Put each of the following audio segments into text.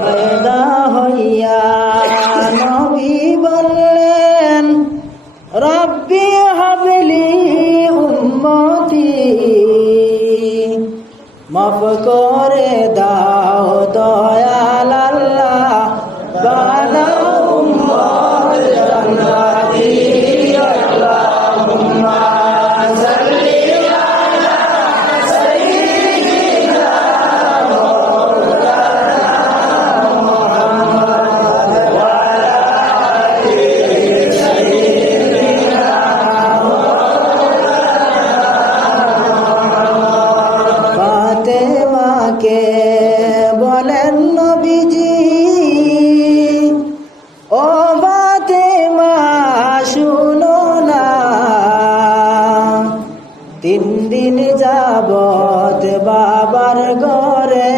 পয়দা হইয়া নবী বললেন, রব্বি হাবলি উম্মতি, মাফ করে দাও দয়াল আল্লাহ, বানাও উম্মত জান্নাতি। আল্লাহুম্মা সাল্লি আলা সাইয়্যিদিনা মুহাম্মদ ওয়া আলা আলি সাইয়্যিদিনা মুহাম্মদ। ফাতেমাকে বলেন নবীজি, ও ফাতেমা শুনো না, 3 দিন যাবত বাবার ঘরে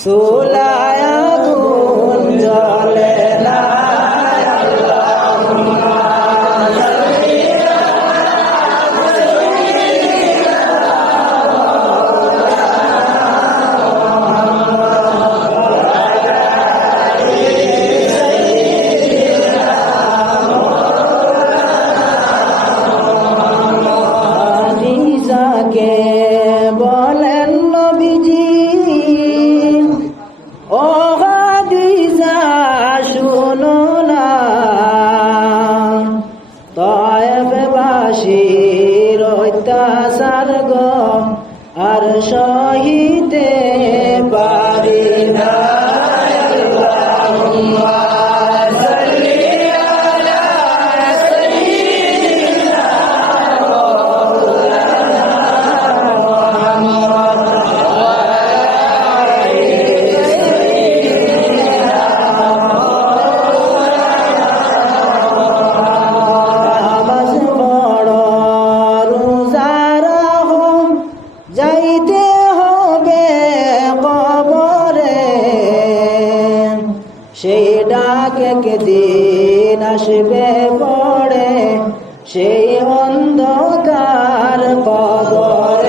চুলায় আগুন জ্বলে না। আল্লাহুম্মা সাল্লি আলা সাইয়্যিদিনা মুহাম্মদ ওয়া আলা আলি সাইয়্যিদিনা খাদিজাকে বলেন নবীজি, ও খাদিজা শুনো না, তায়েফবাসীর অত্যাচার গো আর সহিতে পারি না। আল্লাহুম্মা সাল্লি আলা সাইয়্যিদিনা মাওলানা মুহাম্মদ ওয়া আলা আলি সাইয়্যিদিনা নামাজ পড়ো, রোজা রাখো, যাইতে হবে কবরে, সেই ডাক একদিন আসবে পড়ে, সেই অন্ধকার কবরে।